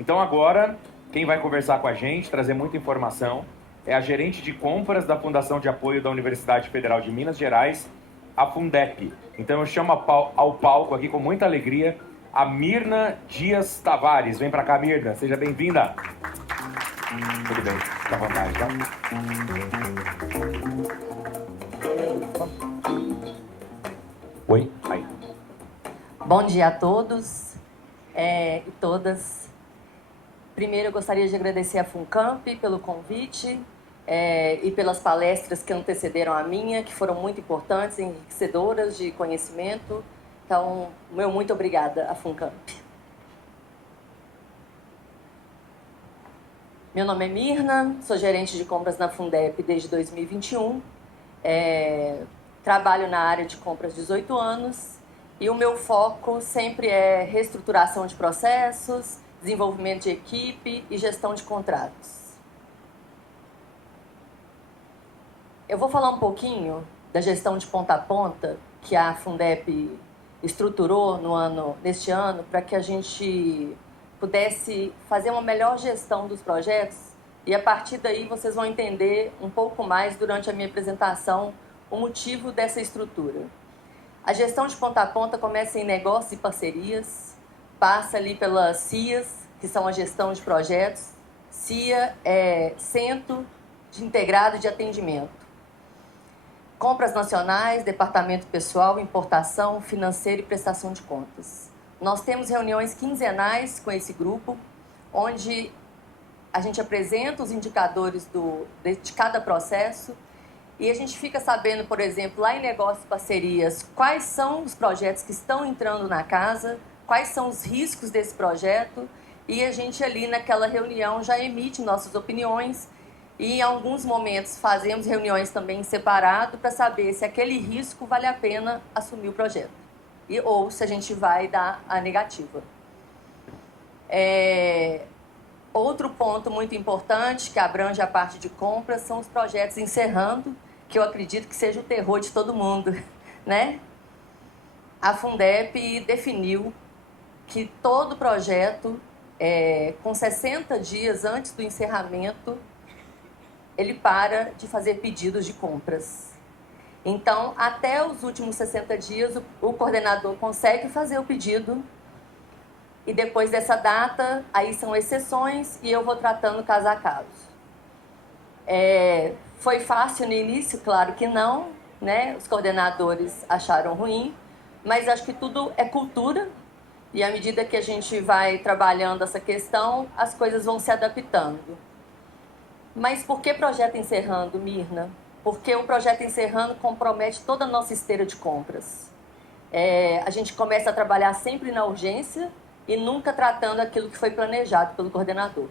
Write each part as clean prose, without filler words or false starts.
Então agora, quem vai conversar com a gente, trazer muita informação, é a gerente de compras da Fundação de Apoio da Universidade Federal de Minas Gerais, a Fundep. Então eu chamo ao palco aqui com muita alegria a Mirna Dias Tavares. Vem para cá, Mirna. Seja bem-vinda. Tudo bem, fica à vontade, tá? Oi, aí. Bom dia a todos e todas. Primeiro, eu gostaria de agradecer a Funcamp pelo convite e pelas palestras que antecederam a minha, que foram muito importantes, enriquecedoras de conhecimento. Então, meu muito obrigada à Funcamp. Meu nome é Mirna, sou gerente de compras na Fundep desde 2021. Trabalho na área de compras há 18 anos e o meu foco sempre é reestruturação de processos, desenvolvimento de equipe e gestão de contratos. Eu vou falar um pouquinho da gestão de ponta a ponta que a Fundep estruturou neste ano para que a gente pudesse fazer uma melhor gestão dos projetos e a partir daí vocês vão entender um pouco mais durante a minha apresentação o motivo dessa estrutura. A gestão de ponta a ponta começa em negócios e parcerias, passa ali pelas CIAs, que são a gestão de projetos. CIA é Centro de Integrado de Atendimento. Compras nacionais, departamento pessoal, importação, financeiro e prestação de contas. Nós temos reuniões quinzenais com esse grupo, onde a gente apresenta os indicadores de cada processo e a gente fica sabendo, por exemplo, lá em negócios e parcerias, quais são os projetos que estão entrando na casa, quais são os riscos desse projeto e a gente ali naquela reunião já emite nossas opiniões e em alguns momentos fazemos reuniões também separado para saber se aquele risco vale a pena assumir o projeto ou se a gente vai dar a negativa. Outro ponto muito importante que abrange a parte de compras são os projetos encerrando, que eu acredito que seja o terror de todo mundo, né? A Fundep definiu que todo projeto, com 60 dias antes do encerramento, ele para de fazer pedidos de compras. Então, até os últimos 60 dias, o coordenador consegue fazer o pedido e depois dessa data, aí são exceções e eu vou tratando caso a caso. Foi fácil no início? Claro que não, né? Os coordenadores acharam ruim, mas acho que tudo é cultura e à medida que a gente vai trabalhando essa questão, as coisas vão se adaptando. Mas por que projeto encerrando, Mirna? Porque o projeto encerrando compromete toda a nossa esteira de compras. A gente começa a trabalhar sempre na urgência e nunca tratando aquilo que foi planejado pelo coordenador.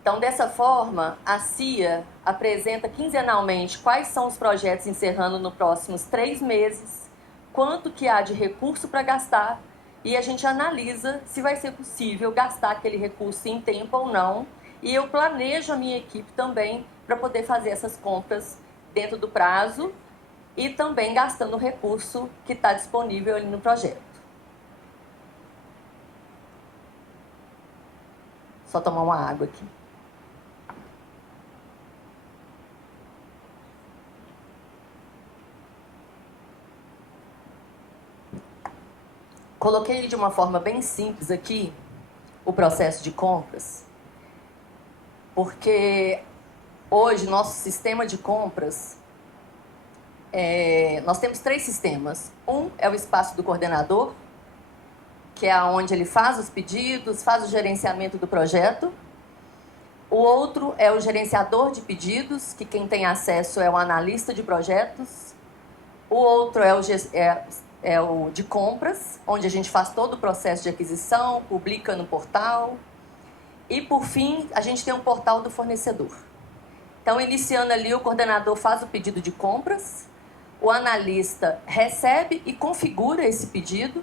Então, dessa forma, a CIA apresenta quinzenalmente quais são os projetos encerrando nos próximos 3 meses, quanto que há de recurso para gastar, e a gente analisa se vai ser possível gastar aquele recurso em tempo ou não, e eu planejo a minha equipe também para poder fazer essas compras dentro do prazo e também gastando o recurso que está disponível ali no projeto. Só tomar uma água aqui. Coloquei de uma forma bem simples aqui o processo de compras, porque hoje nosso sistema de compras, nós temos 3 sistemas. Um é o espaço do coordenador, que é onde ele faz os pedidos, faz o gerenciamento do projeto. O outro é o gerenciador de pedidos, que quem tem acesso é o analista de projetos. O outro é o de compras, onde a gente faz todo o processo de aquisição, publica no portal. E, por fim, a gente tem um portal do fornecedor. Então, iniciando ali, o coordenador faz o pedido de compras, o analista recebe e configura esse pedido,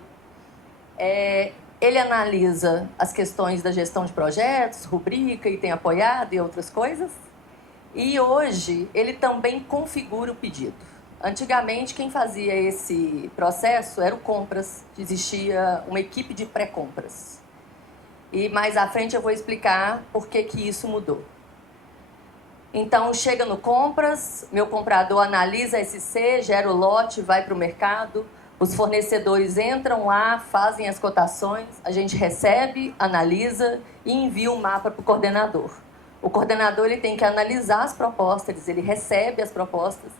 ele analisa as questões da gestão de projetos, rubrica, item apoiado e outras coisas. E hoje, ele também configura o pedido. Antigamente, quem fazia esse processo era o compras, existia uma equipe de pré-compras. E mais à frente eu vou explicar por que isso mudou. Então, chega no compras, meu comprador analisa a SC, gera o lote, vai para o mercado, os fornecedores entram lá, fazem as cotações, a gente recebe, analisa e envia o mapa para o coordenador. O coordenador ele tem que analisar as propostas, ele recebe as propostas,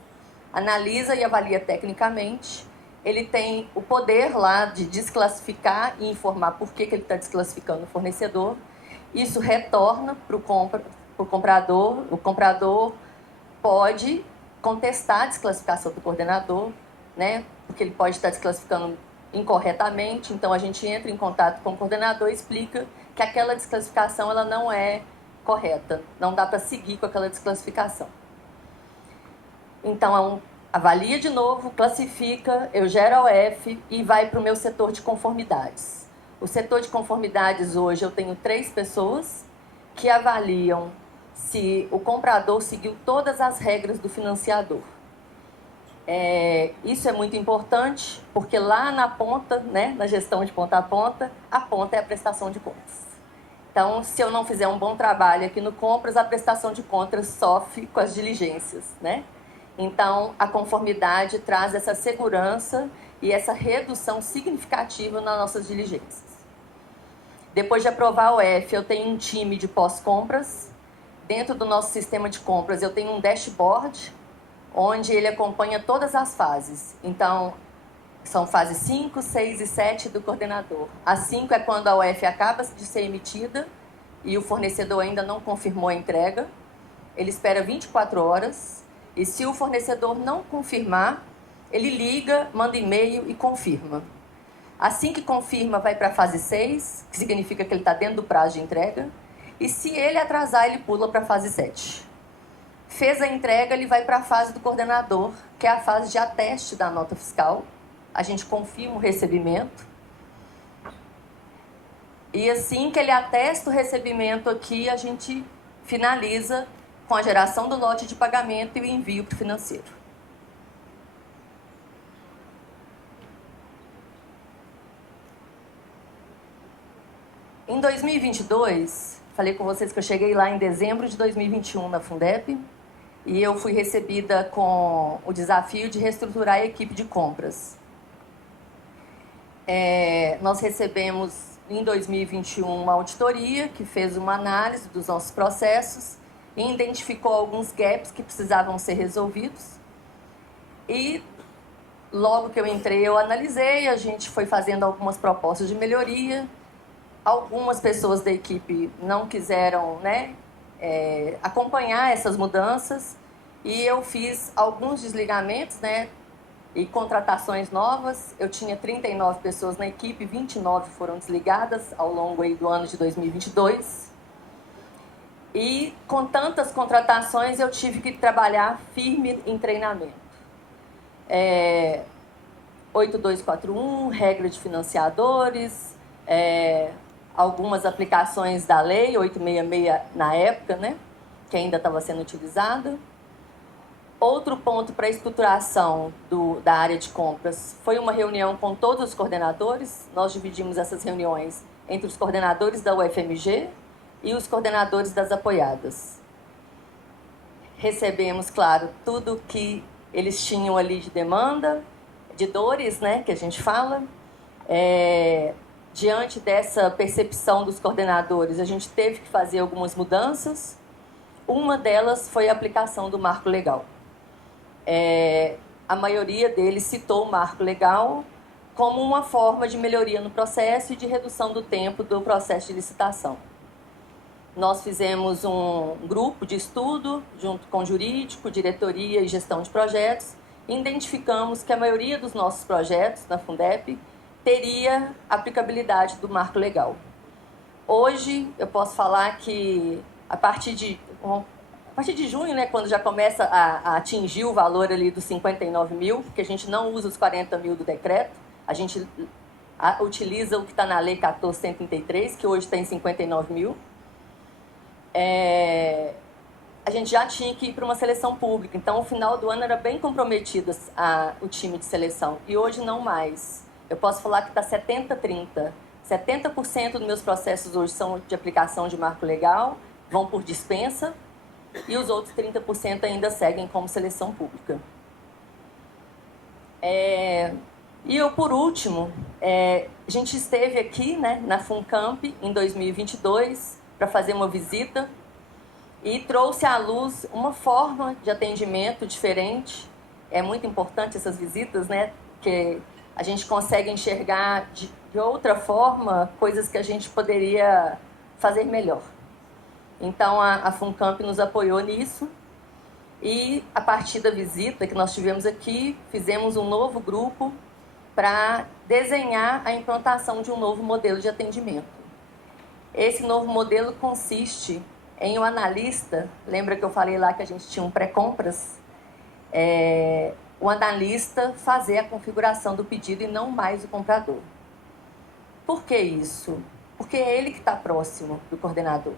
analisa e avalia tecnicamente. Ele tem o poder lá de desclassificar e informar por que ele está desclassificando o fornecedor. Isso retorna para o comprador. O comprador pode contestar a desclassificação do coordenador, né? Porque ele pode estar desclassificando incorretamente. Então, a gente entra em contato com o coordenador e explica que aquela desclassificação ela não é correta. Não dá para seguir com aquela desclassificação. Então, avalia de novo, classifica, eu gero a OF e vai para o meu setor de conformidades. O setor de conformidades hoje eu tenho 3 pessoas que avaliam se o comprador seguiu todas as regras do financiador. Isso é muito importante, porque lá na ponta, né, na gestão de ponta a ponta é a prestação de contas. Então, se eu não fizer um bom trabalho aqui no compras, a prestação de contas sofre com as diligências, né? Então, a conformidade traz essa segurança e essa redução significativa nas nossas diligências. Depois de aprovar o OF, eu tenho um time de pós-compras. Dentro do nosso sistema de compras, eu tenho um dashboard, onde ele acompanha todas as fases. Então, são fases 5, 6 e 7 do coordenador. A 5 é quando a OF acaba de ser emitida e o fornecedor ainda não confirmou a entrega. Ele espera 24 horas. E se o fornecedor não confirmar, ele liga, manda e-mail e confirma. Assim que confirma, vai para a fase 6, que significa que ele está dentro do prazo de entrega. E se ele atrasar, ele pula para a fase 7. Fez a entrega, ele vai para a fase do coordenador, que é a fase de ateste da nota fiscal. A gente confirma o recebimento. E assim que ele atesta o recebimento aqui, a gente finaliza com a geração do lote de pagamento e o envio para o financeiro. Em 2022, falei com vocês que eu cheguei lá em dezembro de 2021 na Fundep e eu fui recebida com o desafio de reestruturar a equipe de compras. Nós recebemos em 2021 uma auditoria que fez uma análise dos nossos processos e identificou alguns gaps que precisavam ser resolvidos. E logo que eu entrei, eu analisei, a gente foi fazendo algumas propostas de melhoria. Algumas pessoas da equipe não quiseram, né, acompanhar essas mudanças e eu fiz alguns desligamentos, né, e contratações novas. Eu tinha 39 pessoas na equipe, 29 foram desligadas ao longo aí do ano de 2022. E com tantas contratações eu tive que trabalhar firme em treinamento. 8241, regra de financiadores, algumas aplicações da lei 866 na época, né, que ainda estava sendo utilizada. Outro ponto para a estruturação da área de compras foi uma reunião com todos os coordenadores. Nós dividimos essas reuniões entre os coordenadores da UFMG e os coordenadores das apoiadas. Recebemos, claro, tudo que eles tinham ali de demanda, de dores, né, que a gente fala. Diante dessa percepção dos coordenadores, a gente teve que fazer algumas mudanças. Uma delas foi a aplicação do marco legal. A maioria deles citou o marco legal como uma forma de melhoria no processo e de redução do tempo do processo de licitação. Nós fizemos um grupo de estudo junto com jurídico, diretoria e gestão de projetos e identificamos que a maioria dos nossos projetos na Fundep teria aplicabilidade do marco legal. Hoje, eu posso falar que a partir de junho, né, quando já começa a atingir o valor ali dos 59 mil, porque a gente não usa os 40 mil do decreto, a gente utiliza o que está na lei 14.133, que hoje está em 59 mil, a gente já tinha que ir para uma seleção pública. Então, no final do ano era bem comprometido o time de seleção, e hoje não mais. Eu posso falar que está 70-30. 70% dos meus processos hoje são de aplicação de marco legal, vão por dispensa, e os outros 30% ainda seguem como seleção pública. E eu, por último, a gente esteve aqui, né, na FUNCAMP em 2022 para fazer uma visita e trouxe à luz uma forma de atendimento diferente. É muito importante essas visitas, né, porque a gente consegue enxergar de outra forma coisas que a gente poderia fazer melhor. Então, a FUNCAMP nos apoiou nisso e, a partir da visita que nós tivemos aqui, fizemos um novo grupo para desenhar a implantação de um novo modelo de atendimento. Esse novo modelo consiste em um analista, lembra que eu falei lá que a gente tinha um pré-compras? O analista fazer a configuração do pedido e não mais o comprador. Por que isso? Porque é ele que está próximo do coordenador.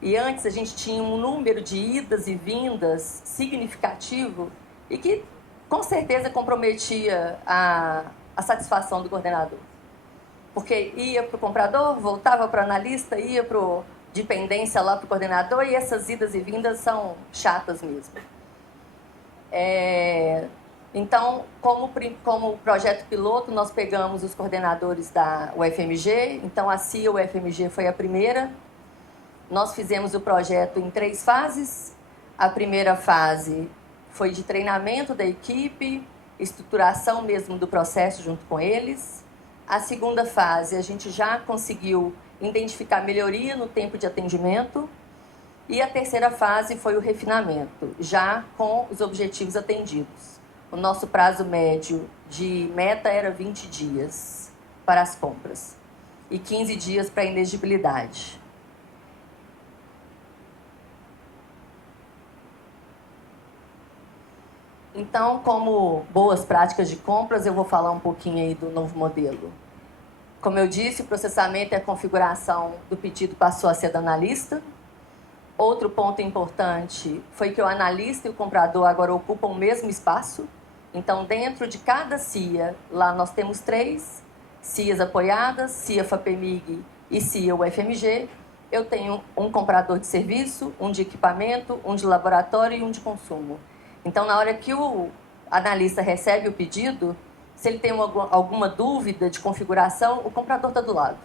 E antes a gente tinha um número de idas e vindas significativo e que com certeza comprometia a satisfação do coordenador. Porque ia para o comprador, voltava para o analista, ia para o dependência lá para o coordenador, e essas idas e vindas são chatas mesmo. Então, como projeto piloto, nós pegamos os coordenadores da UFMG, então a CIA UFMG foi a primeira. Nós fizemos o projeto em 3 fases. A primeira fase foi de treinamento da equipe, estruturação mesmo do processo junto com eles. A segunda fase, a gente já conseguiu identificar melhoria no tempo de atendimento. E a terceira fase foi o refinamento, já com os objetivos atendidos. O nosso prazo médio de meta era 20 dias para as compras e 15 dias para a inegibilidade. Então, como boas práticas de compras, eu vou falar um pouquinho aí do novo modelo. Como eu disse, o processamento e a configuração do pedido passou a ser do analista. Outro ponto importante foi que o analista e o comprador agora ocupam o mesmo espaço. Então, dentro de cada CIA, lá nós temos 3 CIAs apoiadas, CIA FAPEMIG e CIA UFMG. Eu tenho um comprador de serviço, um de equipamento, um de laboratório e um de consumo. Então, na hora que o analista recebe o pedido, se ele tem alguma dúvida de configuração, o comprador está do lado.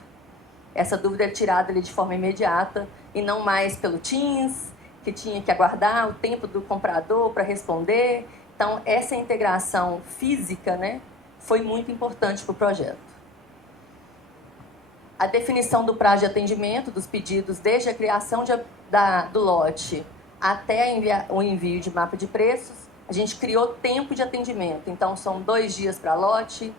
Essa dúvida é tirada ali de forma imediata e não mais pelo Teams, que tinha que aguardar o tempo do comprador para responder. Então, essa integração física, né, foi muito importante para o projeto. A definição do prazo de atendimento dos pedidos, desde a criação do lote até o envio de mapa de preços, a gente criou tempo de atendimento. Então, são 2 dias para lote.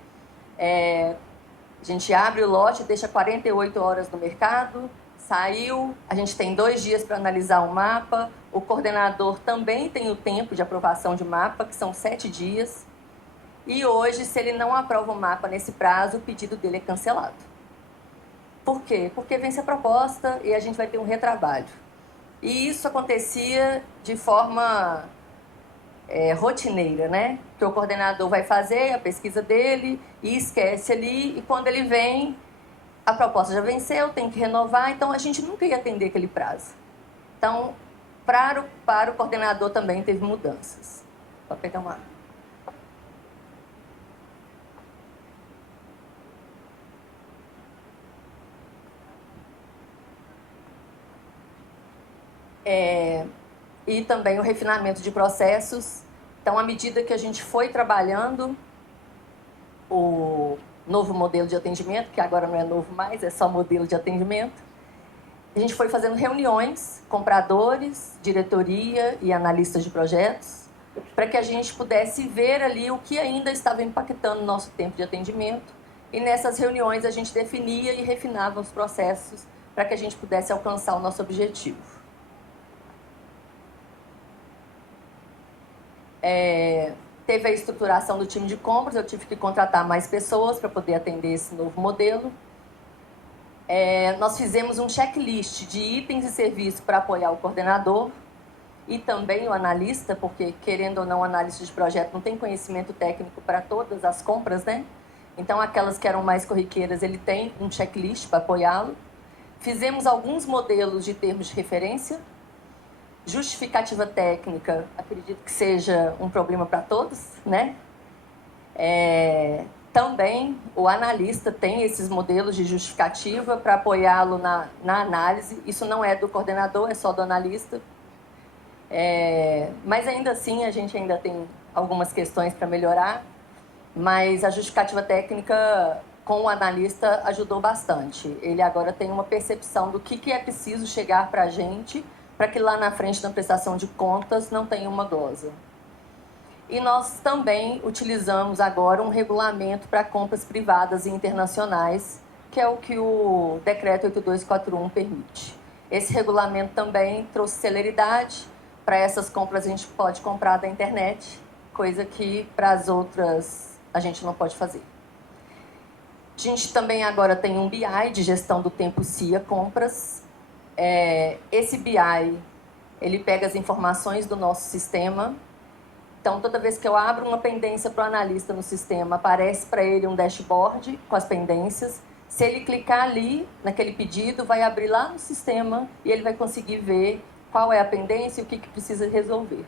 A gente abre o lote, deixa 48 horas no mercado, saiu, a gente tem 2 dias para analisar o mapa. O coordenador também tem o tempo de aprovação de mapa, que são 7 dias. E hoje, se ele não aprova o mapa nesse prazo, o pedido dele é cancelado. Por quê? Porque vence a proposta e a gente vai ter um retrabalho. E isso acontecia de forma rotineira, né? Que o coordenador vai fazer a pesquisa dele e esquece ali, e quando ele vem, a proposta já venceu, tem que renovar, então a gente nunca ia atender aquele prazo. Então, para o coordenador também teve mudanças. Vou pegar uma... E também o refinamento de processos. Então, à medida que a gente foi trabalhando o novo modelo de atendimento, que agora não é novo mais, é só modelo de atendimento, a gente foi fazendo reuniões, compradores, diretoria e analistas de projetos, para que a gente pudesse ver ali o que ainda estava impactando o nosso tempo de atendimento. E nessas reuniões a gente definia e refinava os processos para que a gente pudesse alcançar o nosso objetivo. Teve a estruturação do time de compras, eu tive que contratar mais pessoas para poder atender esse novo modelo. Nós fizemos um checklist de itens e serviços para apoiar o coordenador e também o analista, porque, querendo ou não, o analista de projeto não tem conhecimento técnico para todas as compras, né? Então, aquelas que eram mais corriqueiras, ele tem um checklist para apoiá-lo. Fizemos alguns modelos de termos de referência. Justificativa técnica, acredito que seja um problema para todos, né? Também o analista tem esses modelos de justificativa para apoiá-lo na análise. Isso não é do coordenador, é só do analista. Mas ainda assim, a gente ainda tem algumas questões para melhorar. Mas a justificativa técnica com o analista ajudou bastante. Ele agora tem uma percepção do que é preciso chegar para a gente para que lá na frente da prestação de contas não tenha uma glosa. E nós também utilizamos agora um regulamento para compras privadas e internacionais, que é o que o Decreto 8241 permite. Esse regulamento também trouxe celeridade. Para essas compras a gente pode comprar da internet, coisa que para as outras a gente não pode fazer. A gente também agora tem um BI de gestão do tempo CIA compras. Esse BI, ele pega as informações do nosso sistema. Então, toda vez que eu abro uma pendência para o analista no sistema, aparece para ele um dashboard com as pendências. Se ele clicar ali, naquele pedido, vai abrir lá no sistema e ele vai conseguir ver qual é a pendência e o que precisa resolver.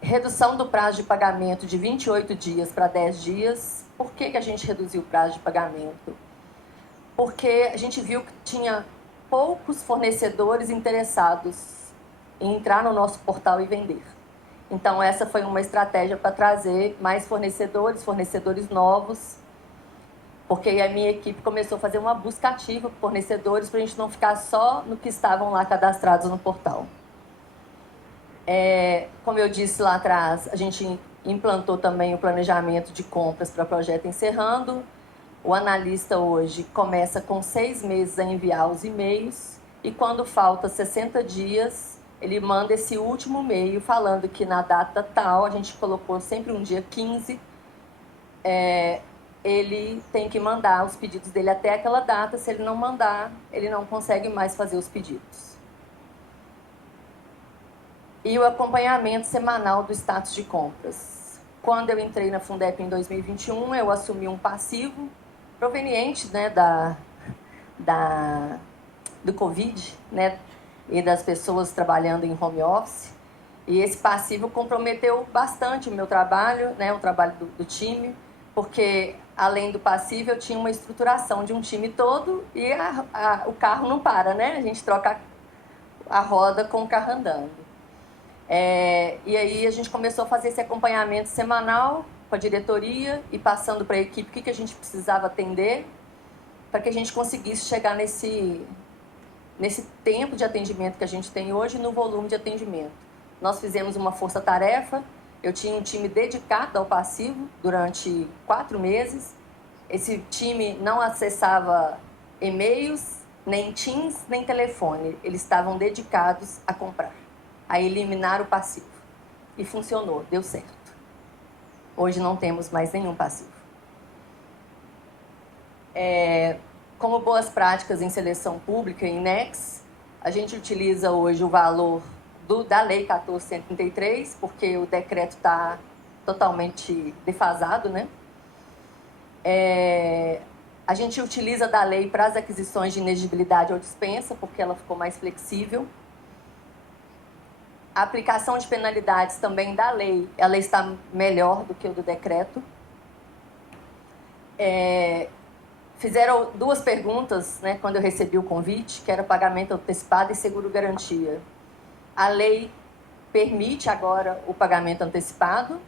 Redução do prazo de pagamento de 28 dias para 10 dias. Por que a gente reduziu o prazo de pagamento? Porque a gente viu que tinha poucos fornecedores interessados em entrar no nosso portal e vender. Então, essa foi uma estratégia para trazer mais fornecedores novos, porque a minha equipe começou a fazer uma busca ativa por fornecedores para a gente não ficar só no que estavam lá cadastrados no portal. Como eu disse lá atrás, a gente implantou também o planejamento de compras para o projeto encerrando. O analista hoje começa com 6 meses a enviar os e-mails e quando falta 60 dias, ele manda esse último e-mail falando que na data tal, a gente colocou sempre um dia 15, ele tem que mandar os pedidos dele até aquela data. Se ele não mandar, ele não consegue mais fazer os pedidos. E o acompanhamento semanal do status de compras. Quando eu entrei na Fundep em 2021, eu assumi um passivo proveniente, né, do Covid, né, e das pessoas trabalhando em home office. E esse passivo comprometeu bastante o meu trabalho, né, o trabalho do time, porque além do passivo eu tinha uma estruturação de um time todo e o carro não para, né? A gente troca a roda com o carro andando. E aí a gente começou a fazer esse acompanhamento semanal com a diretoria e passando para a equipe o que a gente precisava atender para que a gente conseguisse chegar nesse tempo de atendimento que a gente tem hoje, no volume de atendimento. Nós fizemos uma força-tarefa, eu tinha um time dedicado ao passivo durante 4 meses. Esse time não acessava e-mails, nem Teams, nem telefone. Eles estavam dedicados a comprar, a eliminar o passivo. E funcionou, deu certo. Hoje não temos mais nenhum passivo. Como boas práticas em seleção pública, em NEX, a gente utiliza hoje o valor da Lei 14.133, porque o decreto está totalmente defasado, né? A gente utiliza da lei para as aquisições de inexigibilidade ou dispensa, porque ela ficou mais flexível. A aplicação de penalidades também da lei, ela está melhor do que o do decreto. Fizeram 2 perguntas, né, quando eu recebi o convite, que era pagamento antecipado e seguro-garantia. A lei permite agora o pagamento antecipado,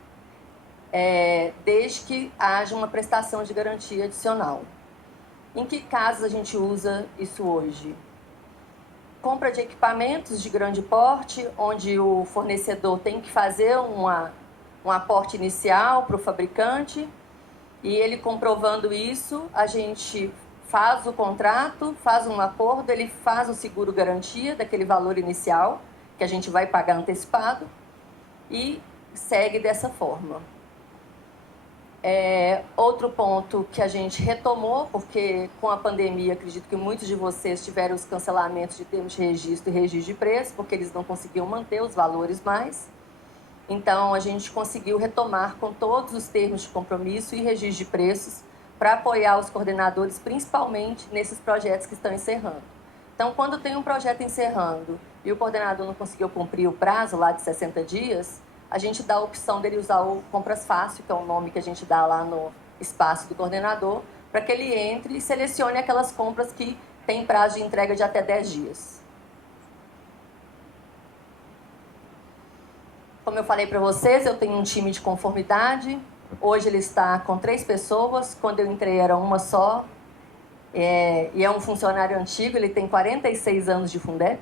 desde que haja uma prestação de garantia adicional. Em que casos a gente usa isso hoje? Compra de equipamentos de grande porte, onde o fornecedor tem que fazer um aporte inicial para o fabricante, e ele comprovando isso, a gente faz o contrato, faz um acordo, ele faz o seguro-garantia daquele valor inicial, que a gente vai pagar antecipado, e segue dessa forma. Outro ponto que a gente retomou, porque com a pandemia, acredito que muitos de vocês tiveram os cancelamentos de termos de registro e registro de preço, porque eles não conseguiam manter os valores mais. Então, a gente conseguiu retomar com todos os termos de compromisso e registro de preços para apoiar os coordenadores, principalmente nesses projetos que estão encerrando. Então, quando tem um projeto encerrando e o coordenador não conseguiu cumprir o prazo lá de 60 dias, a gente dá a opção dele usar o Compras Fácil, que é o nome que a gente dá lá no espaço do coordenador, para que ele entre e selecione aquelas compras que têm prazo de entrega de até 10 dias. Como eu falei para vocês, eu tenho um time de conformidade. Hoje ele está com 3 pessoas. Quando eu entrei era uma só. E é um funcionário antigo, ele tem 46 anos de Fundep.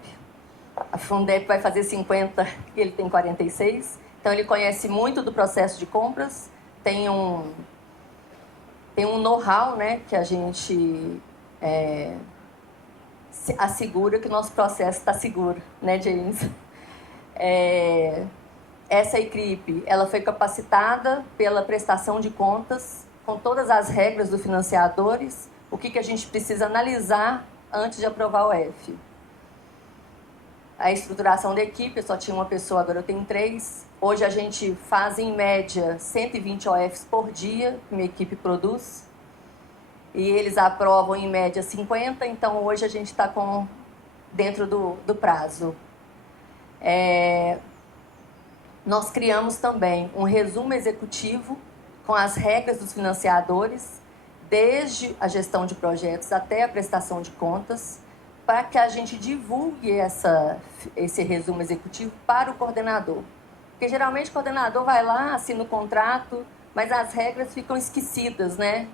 A Fundep vai fazer 50 e ele tem 46. Então ele conhece muito do processo de compras. Tem um know-how, né, que a gente assegura que o nosso processo está seguro, né, James? Essa equipe, ela foi capacitada pela prestação de contas, com todas as regras dos financiadores, o que a gente precisa analisar antes de aprovar o F. A estruturação da equipe, eu só tinha uma pessoa, agora eu tenho 3. Hoje a gente faz, em média, 120 OFs por dia, que minha equipe produz. E eles aprovam, em média, 50, então hoje a gente está dentro do prazo. Nós criamos também um resumo executivo com as regras dos financiadores, desde a gestão de projetos até a prestação de contas, para que a gente divulgue esse resumo executivo para o coordenador. Porque geralmente o coordenador vai lá, assina o contrato, mas as regras ficam esquecidas, né?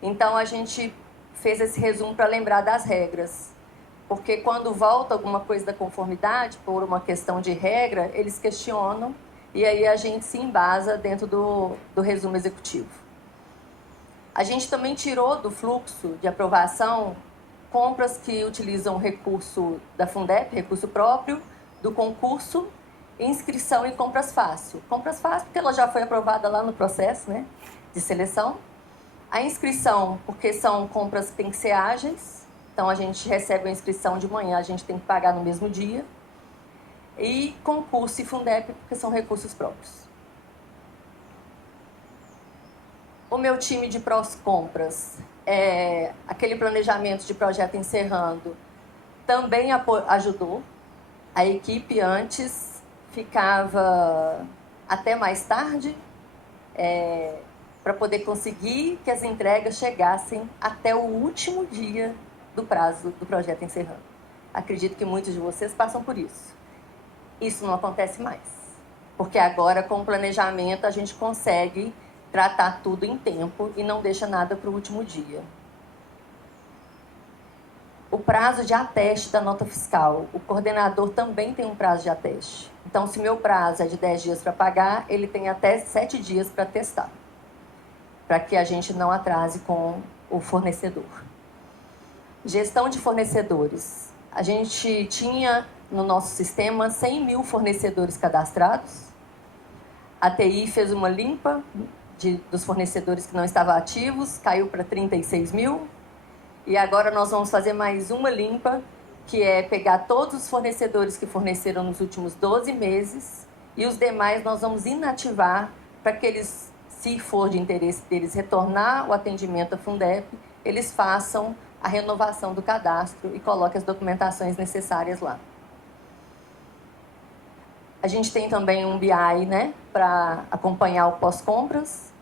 Então a gente fez esse resumo para lembrar das regras. Porque quando volta alguma coisa da conformidade, por uma questão de regra, eles questionam e aí a gente se embasa dentro do resumo executivo. A gente também tirou do fluxo de aprovação compras que utilizam recurso da Fundep, recurso próprio, do concurso, inscrição e compras fácil. Compras fácil porque ela já foi aprovada lá no processo, né, de seleção. A inscrição, porque são compras que têm que ser ágeis. Então, a gente recebe a inscrição de manhã, a gente tem que pagar no mesmo dia. E concurso e Fundep, porque são recursos próprios. O meu time de prós-compras, aquele planejamento de projeto encerrando, também ajudou. A equipe antes ficava até mais tarde, para poder conseguir que as entregas chegassem até o último dia do prazo do projeto encerrando. Acredito que muitos de vocês passam por isso. Isso não acontece mais, porque agora com o planejamento a gente consegue tratar tudo em tempo e não deixa nada para o último dia. O prazo de ateste da nota fiscal, o coordenador também tem um prazo de ateste. Então, se meu prazo é de 10 dias para pagar, ele tem até 7 dias para testar, para que a gente não atrase com o fornecedor. Gestão de fornecedores. A gente tinha no nosso sistema 100 mil fornecedores cadastrados. A TI fez uma limpa dos fornecedores que não estavam ativos, caiu para 36 mil. E agora nós vamos fazer mais uma limpa, que é pegar todos os fornecedores que forneceram nos últimos 12 meses e os demais nós vamos inativar para que eles, se for de interesse deles retornar o atendimento à Fundep, eles façam a renovação do cadastro e coloquem as documentações necessárias lá. A gente tem também um BI, né, para acompanhar o pós-compras.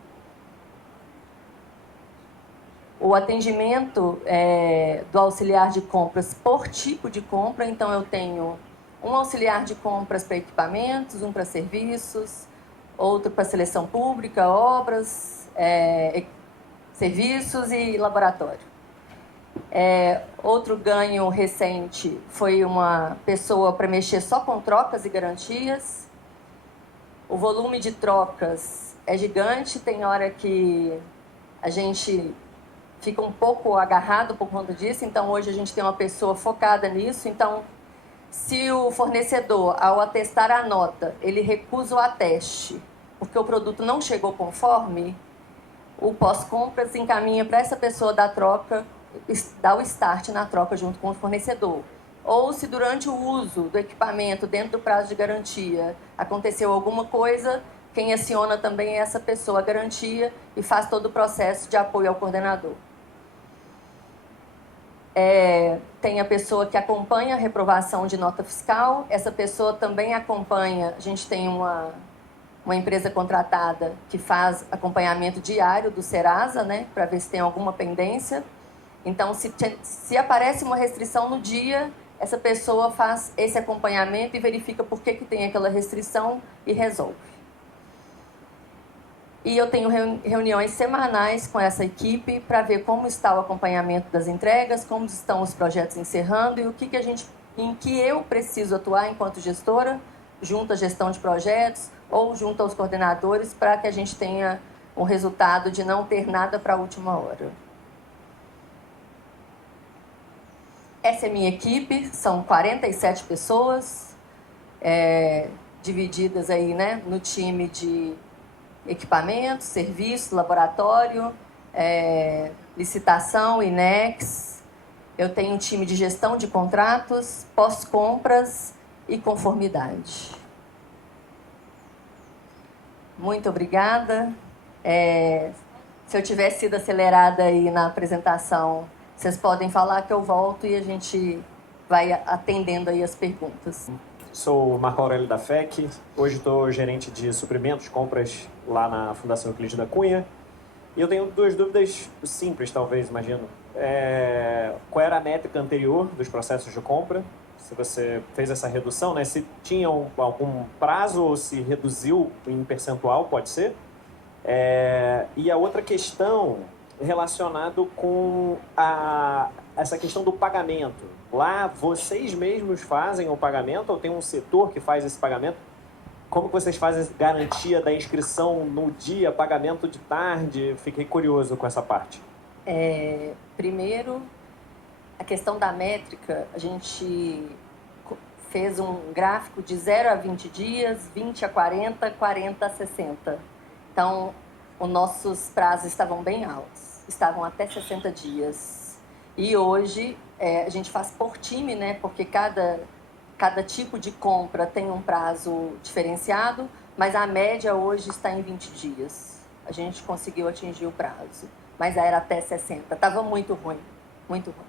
O atendimento do auxiliar de compras por tipo de compra. Então, eu tenho um auxiliar de compras para equipamentos, um para serviços, outro para seleção pública, obras, serviços e laboratório. Outro ganho recente foi uma pessoa para mexer só com trocas e garantias. O volume de trocas é gigante, tem hora que a gente fica um pouco agarrado por conta disso, então hoje a gente tem uma pessoa focada nisso. Então, se o fornecedor, ao atestar a nota, ele recusa o ateste porque o produto não chegou conforme, o pós-compras encaminha para essa pessoa da troca, dá o start na troca junto com o fornecedor. ou se durante o uso do equipamento dentro do prazo de garantia aconteceu alguma coisa, quem aciona também é essa pessoa, a garantia, e faz todo o processo de apoio ao coordenador. Tem a pessoa que acompanha a reprovação de nota fiscal, essa pessoa também acompanha, a gente tem uma empresa contratada que faz acompanhamento diário do Serasa, né, para ver se tem alguma pendência. Então, se aparece uma restrição no dia, essa pessoa faz esse acompanhamento e verifica por que tem aquela restrição e resolve. E eu tenho reuniões semanais com essa equipe para ver como está o acompanhamento das entregas, como estão os projetos encerrando e em que eu preciso atuar enquanto gestora, junto à gestão de projetos ou junto aos coordenadores, para que a gente tenha um resultado de não ter nada para a última hora. Essa é a minha equipe, são 47 pessoas, divididas aí, né, no time de equipamentos, serviço, laboratório, licitação, INEX. Eu tenho um time de gestão de contratos, pós-compras e conformidade. Muito obrigada. Se eu tiver sido acelerada aí na apresentação, vocês podem falar que eu volto e a gente vai atendendo aí as perguntas. Sou Marco Aurélio da FEC, hoje estou gerente de suprimentos, compras lá na Fundação Euclides da Cunha. E eu tenho duas dúvidas simples, talvez, imagino. Qual era a métrica anterior dos processos de compra? Se você fez essa redução, né? Se tinha algum prazo ou se reduziu em percentual, pode ser? E a outra questão relacionada com essa questão do pagamento. Lá, vocês mesmos fazem o pagamento ou tem um setor que faz esse pagamento? Como que vocês fazem garantia da inscrição no dia, pagamento de tarde? Fiquei curioso com essa parte. Primeiro, a questão da métrica, a gente fez um gráfico de 0 a 20 dias, 20 a 40, 40 a 60. Então, os nossos prazos estavam bem altos, estavam até 60 dias. E hoje a gente faz por time, né? Porque cada tipo de compra tem um prazo diferenciado, mas a média hoje está em 20 dias. A gente conseguiu atingir o prazo, mas era até 60. Estava muito ruim, muito ruim.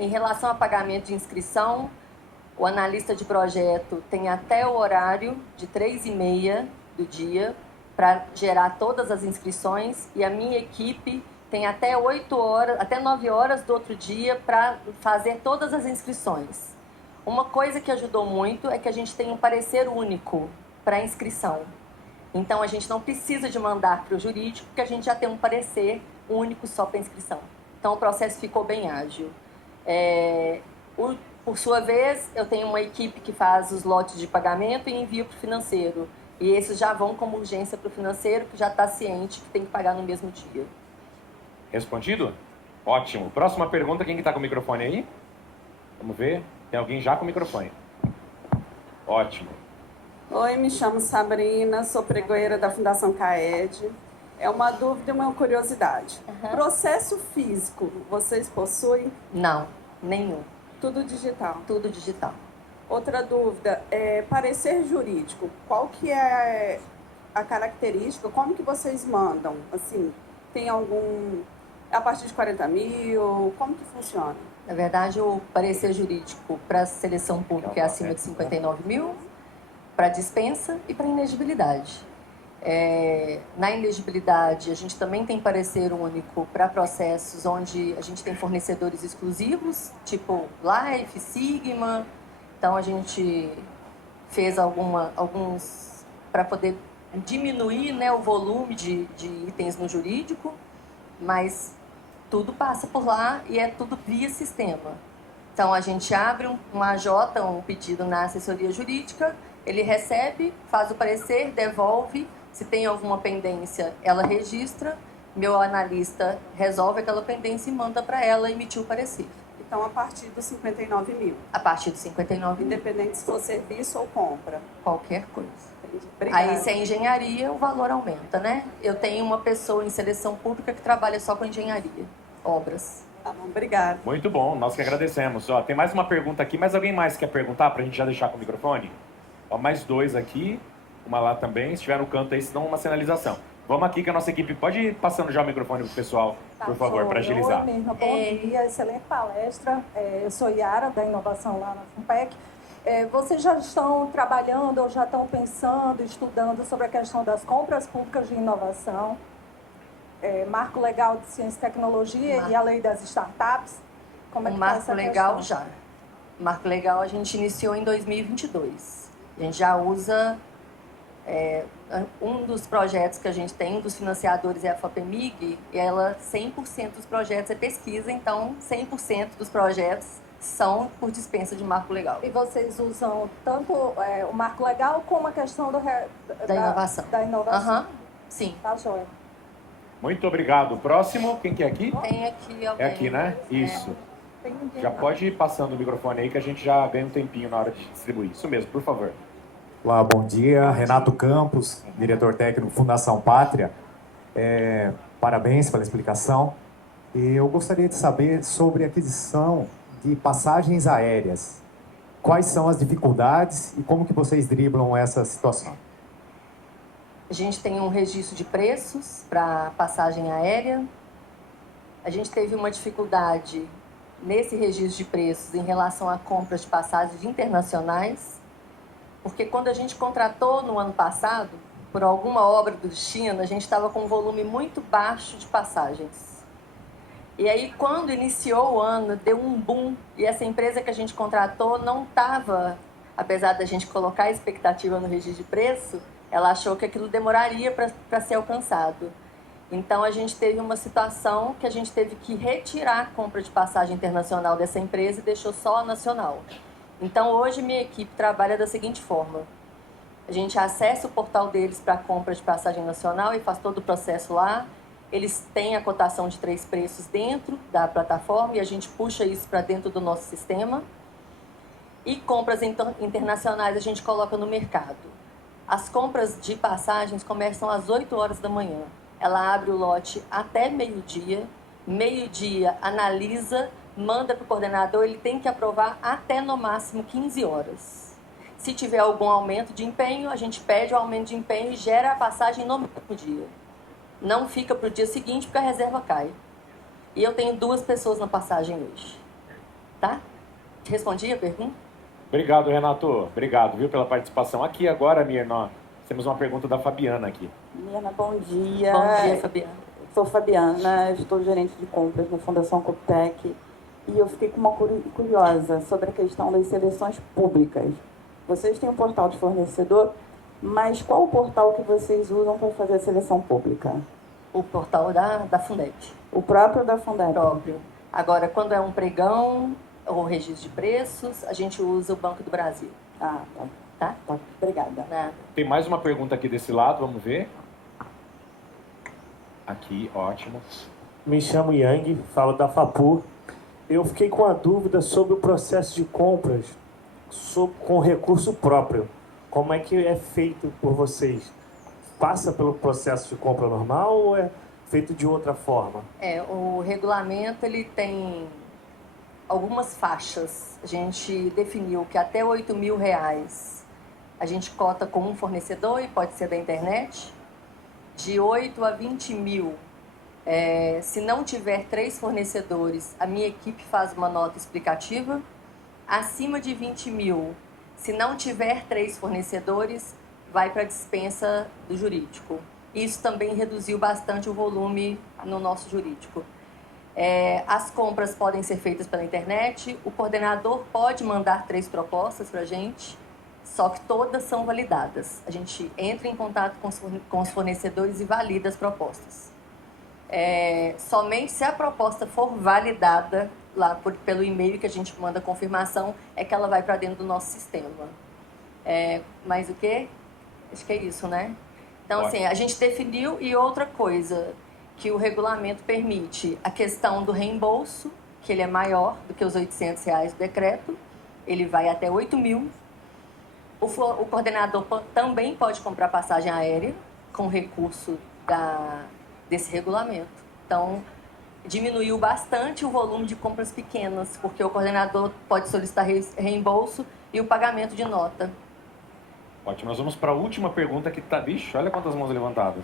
Em relação a pagamento de inscrição, o analista de projeto tem até o horário de 3h30 do dia para gerar todas as inscrições e a minha equipe tem até 8 horas, até 9 horas do outro dia para fazer todas as inscrições. Uma coisa que ajudou muito é que a gente tem um parecer único para inscrição. Então, a gente não precisa de mandar para o jurídico, porque a gente já tem um parecer único só para inscrição. Então, o processo ficou bem ágil. Por sua vez, eu tenho uma equipe que faz os lotes de pagamento e envia para o financeiro. E esses já vão como urgência para o financeiro, que já está ciente que tem que pagar no mesmo dia. Respondido? Ótimo. Próxima pergunta, quem que está com o microfone aí? Vamos ver. Tem alguém já com o microfone. Ótimo. Oi, me chamo Sabrina, sou pregoeira da Fundação CAED. É uma dúvida e uma curiosidade. Processo físico, vocês possuem? Não, nenhum. Tudo digital? Tudo digital. Outra dúvida, parecer jurídico, qual que é a característica, como que vocês mandam? Assim, tem algum... a partir de 40 mil, como que funciona? Na verdade, o parecer jurídico para seleção pública é acima de 59 mil, para dispensa e para inegibilidade. Na inegibilidade, a gente também tem parecer único para processos onde a gente tem fornecedores exclusivos, tipo Life, Sigma. Então, a gente fez alguns para poder diminuir, né, o volume de itens no jurídico, mas tudo passa por lá e é tudo via sistema. Então, a gente abre um AJ, um pedido na assessoria jurídica, ele recebe, faz o parecer, devolve. Se tem alguma pendência, ela registra, meu analista resolve aquela pendência e manda para ela emitir o parecer. Então, a partir dos 59 mil? A partir dos 59 mil. Independente se for serviço ou compra? Qualquer coisa. Obrigada. Aí, se é engenharia, o valor aumenta, né? Eu tenho uma pessoa em seleção pública que trabalha só com engenharia, obras. Tá bom, obrigada. Muito bom, nós que agradecemos. Ó, tem mais uma pergunta aqui, mas alguém mais quer perguntar para a gente já deixar com o microfone? Ó, mais dois aqui, uma lá também, se tiver no canto aí, senão uma sinalização. Vamos aqui que a nossa equipe pode ir passando já o microfone pro pessoal, por favor, para agilizar. Oi, mesmo. Bom dia, excelente palestra. Eu sou Yara, da inovação lá na FUNPEC. Vocês já estão trabalhando ou já estão pensando, estudando sobre a questão das compras públicas de inovação, marco legal de ciência e tecnologia e a lei das startups? Como é que O está marco essa legal questão? já. O marco legal a gente iniciou em 2022. A gente já usa... um dos projetos que a gente tem, um dos financiadores é a FAPEMIG, e ela, 100% dos projetos é pesquisa, então 100% dos projetos são por dispensa de marco legal. E vocês usam tanto o marco legal como a questão Da inovação. Da inovação. Aham, sim. Tá joia. Muito obrigado. Próximo, quem que é aqui? Tem aqui alguém. É aqui, né? Isso. Já pode ir passando o microfone aí que a gente já ganha um tempinho na hora de distribuir. Isso mesmo, por favor. Olá, bom dia. Renato Campos, diretor técnico Fundação Pátria. Parabéns pela explicação. Eu gostaria de saber sobre a aquisição de passagens aéreas. Quais são as dificuldades e como que vocês driblam essa situação? A gente tem um registro de preços para passagem aérea. A gente teve uma dificuldade nesse registro de preços em relação a compras de passagens internacionais, porque quando a gente contratou no ano passado, por alguma obra do destino, a gente estava com um volume muito baixo de passagens. E aí, quando iniciou o ano, deu um boom, e essa empresa que a gente contratou não estava, apesar da gente colocar a expectativa no registro de preço, ela achou que aquilo demoraria para ser alcançado. Então, a gente teve uma situação que a gente teve que retirar a compra de passagem internacional dessa empresa e deixou só a nacional. Então, hoje, minha equipe trabalha da seguinte forma. A gente acessa o portal deles para compra de passagem nacional e faz todo o processo lá. Eles têm a cotação de 3 preços dentro da plataforma e a gente puxa isso para dentro do nosso sistema. E compras internacionais a gente coloca no mercado. As compras de passagens começam às 8 horas da manhã. Ela abre o lote até meio-dia. Meio-dia, analisa, manda para o coordenador, ele tem que aprovar até no máximo 15 horas. Se tiver algum aumento de empenho, a gente pede o aumento de empenho e gera a passagem no mesmo dia. Não fica para o dia seguinte porque a reserva cai. E eu tenho 2 pessoas na passagem hoje. Tá? Respondi a pergunta? Obrigado, Renato. Obrigado, viu, pela participação. Aqui agora, Mirna, temos uma pergunta da Fabiana aqui. Mirna, bom dia. Bom dia, Fabiana. Sou Fabiana, estou gerente de compras na Fundação Coptec e eu fiquei com uma curiosa sobre a questão das seleções públicas. Vocês têm um portal de fornecedor, mas qual o portal que vocês usam para fazer a seleção pública? O portal da Fundep. O próprio da Fundep? Próprio. Agora, quando é um pregão ou registro de preços, a gente usa o Banco do Brasil. Ah, tá. Tá? Tá. Obrigada. Nada. Tem mais uma pergunta aqui desse lado, vamos ver. Aqui, ótimo. Me chamo Yang, falo da FAPU. Eu fiquei com a dúvida sobre o processo de compras com recurso próprio. Como é que é feito por vocês? Passa pelo processo de compra normal ou é feito de outra forma? O regulamento ele tem algumas faixas. A gente definiu que até R$8.000 a gente cota com um fornecedor e pode ser da internet. De 8 a 20 mil, se não tiver 3 fornecedores, a minha equipe faz uma nota explicativa. Acima de 20 mil, se não tiver 3 fornecedores, vai para a dispensa do jurídico. Isso também reduziu bastante o volume no nosso jurídico. As compras podem ser feitas pela internet, o coordenador pode mandar 3 propostas para a gente, só que todas são validadas. A gente entra em contato com os fornecedores e valida as propostas. Somente se a proposta for validada lá pelo e-mail que a gente manda a confirmação, é que ela vai para dentro do nosso sistema. Mas o quê? Acho que é isso, né? Então, assim, a gente definiu. E outra coisa que o regulamento permite, a questão do reembolso, que ele é maior do que os R$800 do decreto, ele vai até 8 mil. O coordenador também pode comprar passagem aérea com recurso desse regulamento. Então, diminuiu bastante o volume de compras pequenas, porque o coordenador pode solicitar reembolso e o pagamento de nota. Ótimo, nós vamos para a última pergunta que tá... Vixe, olha quantas mãos levantadas.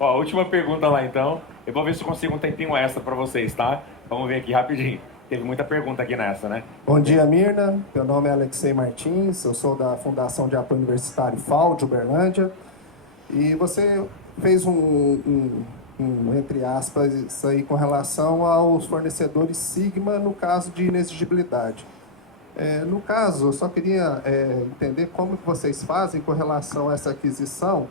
Ó, a última pergunta lá então. Eu vou ver se eu consigo um tempinho extra para vocês, tá? Vamos ver aqui rapidinho. Teve muita pergunta aqui nessa, né? Bom dia, Mirna. Meu nome é Alexei Martins, eu sou da Fundação de Apoio Universitário FAU, de Uberlândia. E você fez entre aspas, isso aí com relação aos fornecedores Sigma no caso de inexigibilidade. No caso, eu só queria entender como que vocês fazem com relação a essa aquisição,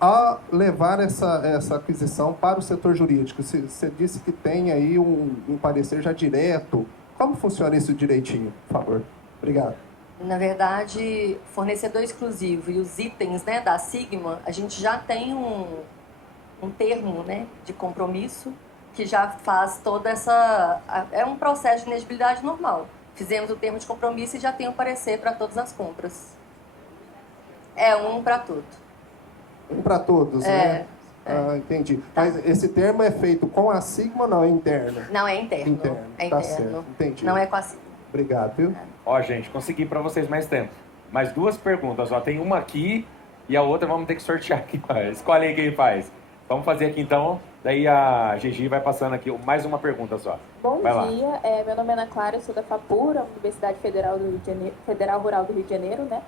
a levar essa aquisição para o setor jurídico. Você disse que tem aí um parecer já direto. Como funciona isso direitinho, por favor? Obrigado. Na verdade, fornecedor exclusivo e os itens, né, da Sigma, a gente já tem um termo, né, de compromisso que já faz toda essa... É um processo de inexigibilidade normal. Fizemos o termo de compromisso e já tem o parecer para todas as compras. É um para tudo. Um para todos, né? Ah, entendi. Tá. Mas esse termo é feito com a Sigma ou não? É interno? Não, é interno. Interno. É Tá interno. certo. Entendi. Não é com a Sigma. Obrigado, viu? Ó, gente, consegui para vocês mais tempo. Mais duas perguntas, ó. Tem uma aqui e a outra vamos ter que sortear aqui. Escolhe aí quem faz. Vamos fazer aqui então. Daí a Gigi vai passando aqui mais uma pergunta só. Bom vai dia, lá. Meu nome é Ana Clara, eu sou da FAPUR, a Universidade Federal Rural do Rio de Janeiro, né?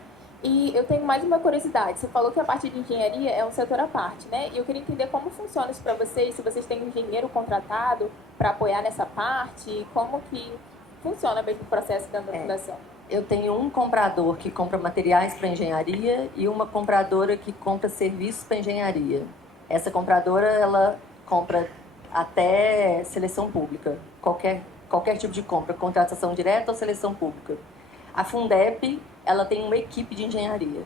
E eu tenho mais uma curiosidade. Você falou que a parte de engenharia é um setor à parte, né? E eu queria entender como funciona isso para vocês, se vocês têm um engenheiro contratado para apoiar nessa parte, como que funciona mesmo o processo dentro da fundação. Eu tenho um comprador que compra materiais para engenharia e uma compradora que compra serviços para engenharia. Essa compradora, ela compra até seleção pública, qualquer tipo de compra, contratação direta ou seleção pública. A Fundep, ela tem uma equipe de engenharia,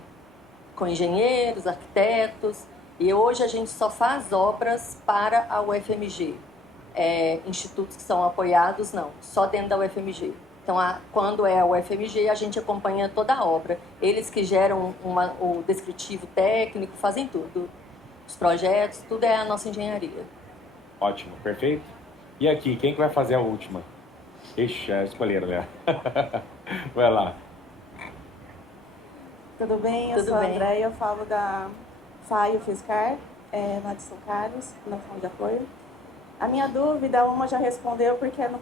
com engenheiros, arquitetos, e hoje a gente só faz obras para a UFMG. Institutos que são apoiados, não, só dentro da UFMG. Então, quando é a UFMG, a gente acompanha toda a obra. Eles que geram o descritivo técnico, fazem tudo. Os projetos, tudo é a nossa engenharia. Ótimo, perfeito. E aqui, quem que vai fazer a última? Ixi, escolheram, né? Vai lá. Tudo bem? Eu sou a Andréia, eu falo da FAIO Fiscar, lá de São Carlos, Fundação de Apoio. A minha dúvida, uma já respondeu, porque é no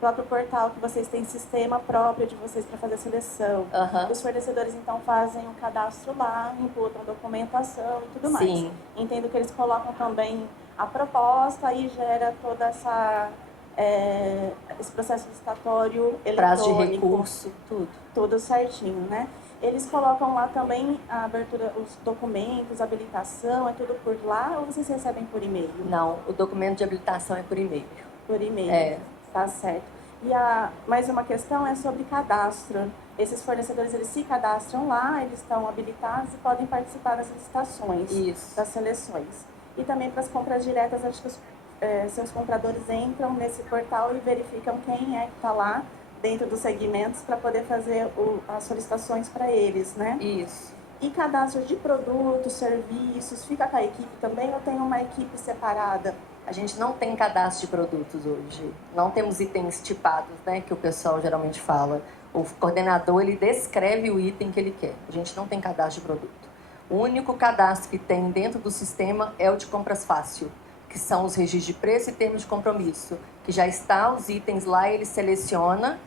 próprio portal que vocês têm sistema próprio de vocês para fazer a seleção. Os fornecedores, então, fazem um cadastro lá, imputam documentação e tudo mais. Sim. Entendo que eles colocam também a proposta e gera toda esse processo licitatório eletrônico. Prazo de recurso, tudo. Tudo certinho, né? Eles colocam lá também a abertura, os documentos, a habilitação, é tudo por lá ou vocês recebem por e-mail? Não, o documento de habilitação é por e-mail. Por e-mail, tá certo. E mais uma questão é sobre cadastro. Esses fornecedores, eles se cadastram lá, eles estão habilitados e podem participar das licitações, das seleções. E também para as compras diretas, acho que os seus compradores entram nesse portal e verificam quem é que está lá dentro dos segmentos para poder fazer as solicitações para eles, né? Isso. E cadastro de produtos, serviços, fica com a equipe também ou tem uma equipe separada? A gente não tem cadastro de produtos hoje. Não temos itens tipados, né, que o pessoal geralmente fala. O coordenador, ele descreve o item que ele quer. A gente não tem cadastro de produto. O único cadastro que tem dentro do sistema é o de compras fácil, que são os registros de preço e termos de compromisso, que já está os itens lá, ele seleciona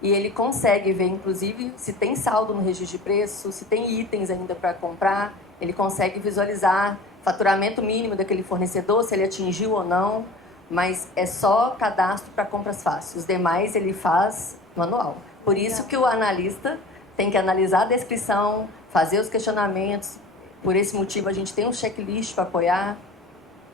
e ele consegue ver, inclusive, se tem saldo no registro de preço, se tem itens ainda para comprar, ele consegue visualizar faturamento mínimo daquele fornecedor, se ele atingiu ou não, mas é só cadastro para compras fáceis. Os demais ele faz manual. Por isso que o analista tem que analisar a descrição, fazer os questionamentos. Por esse motivo, a gente tem um checklist para apoiar.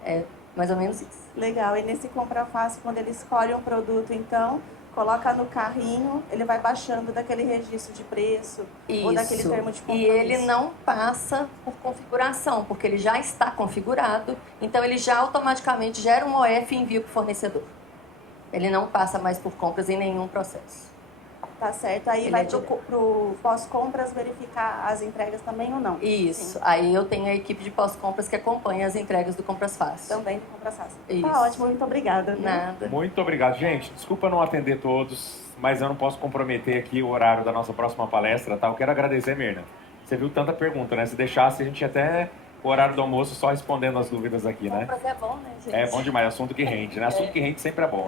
É mais ou menos isso. Legal. E nesse compra fácil, quando ele escolhe um produto, então, coloca no carrinho, ele vai baixando daquele registro de preço ou daquele termo de compromisso. E ele não passa por configuração, porque ele já está configurado, então ele já automaticamente gera um OF e envia para o fornecedor. Ele não passa mais por compras em nenhum processo. Tá certo. Aí Ele vai é pro pós-compras verificar as entregas também ou não? Isso. Sim. Aí eu tenho a equipe de pós-compras que acompanha as entregas do Compras Fácil. Também do Compras Fácil. Isso. Tá ótimo, muito obrigada. Viu? Nada. Muito obrigado. Gente, desculpa não atender todos, mas eu não posso comprometer aqui o horário da nossa próxima palestra, tá? Eu quero agradecer, Mirna. Você viu tanta pergunta, né? Se deixasse, a gente ia até o horário do almoço só respondendo as dúvidas aqui, né? Compras é bom, né, gente? É bom demais, assunto que rende, né? Assunto que rende sempre é bom.